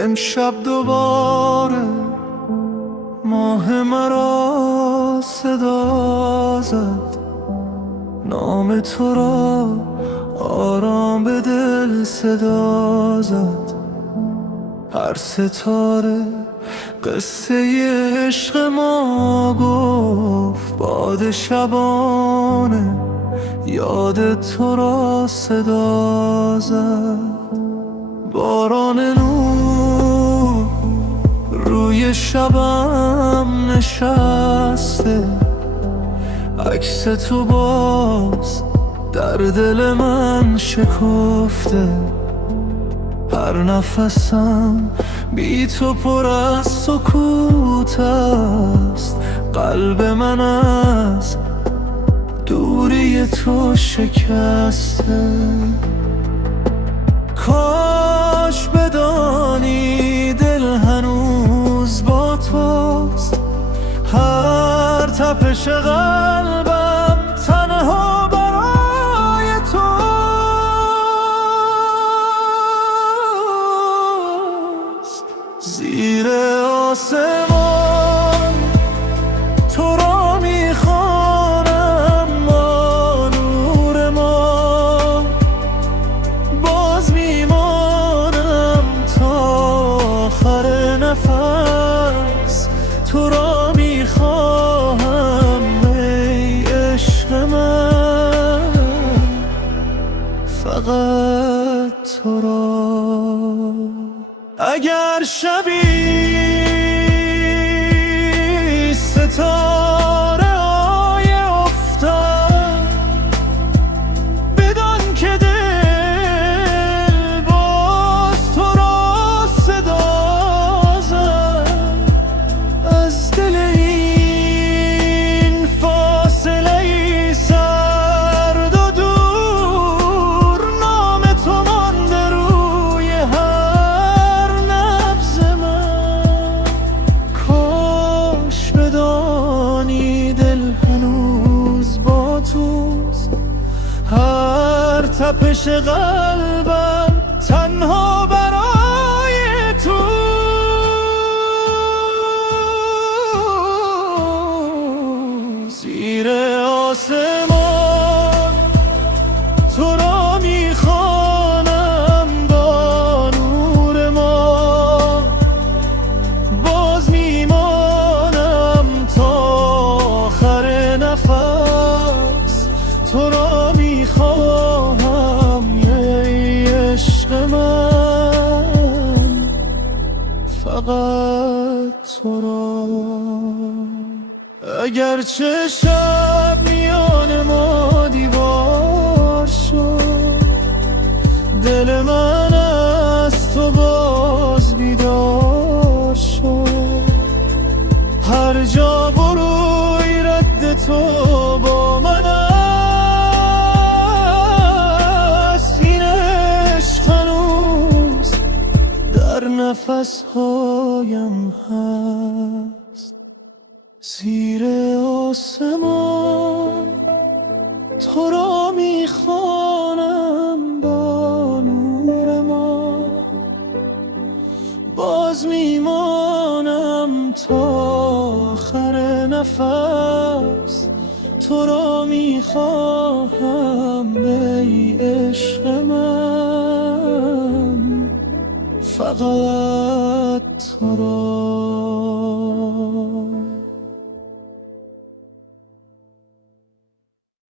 امشب دوباره ماه مرا صدا زد، نام تو را آرام به دل صدا زد. هر ستاره قصه عشق ما گفت، باد شبانه یاد تو را صدا زد. باران نور روی شبم نشسته، عکس تو باز در دل من شکفته. هر نفسم بی تو پر از سکوت است، قلب من از دوری تو شکسته. کاش بدانی دل هنوز با توست، هر تپش قلبم تنها برای توست. زیر آسمان تو را میخوانم با نور ما، باز میمانم تا آخر نفس. تو را میخواهم ای عشق من، فقط تو را. اگر شبی ستاره های افتاد، بدان که دل باز تو را صدا زد. از دل این فاصله سرد و دور، نام تو مانده روی هر نبض من. کاش بدانی دل هنوز با توست، هر تپش قلبم تنها برای تو. زیر آسمان تو را میخوانم با نور ما، باز میمانم تا آخر نفس. تو را میخواهم ای عشق من، فقط تو را. اگرچه شب میان ما دیوار شد، دل من از تو باز بیدار شد. هر جا بروی رد تو با من است، این عشق هنوز در نفس هایم هست. زیر آسمان تو را میخوانم با نور ما، باز میمانم تا آخر نفس. تو را میخواهم ای عشق من، فقط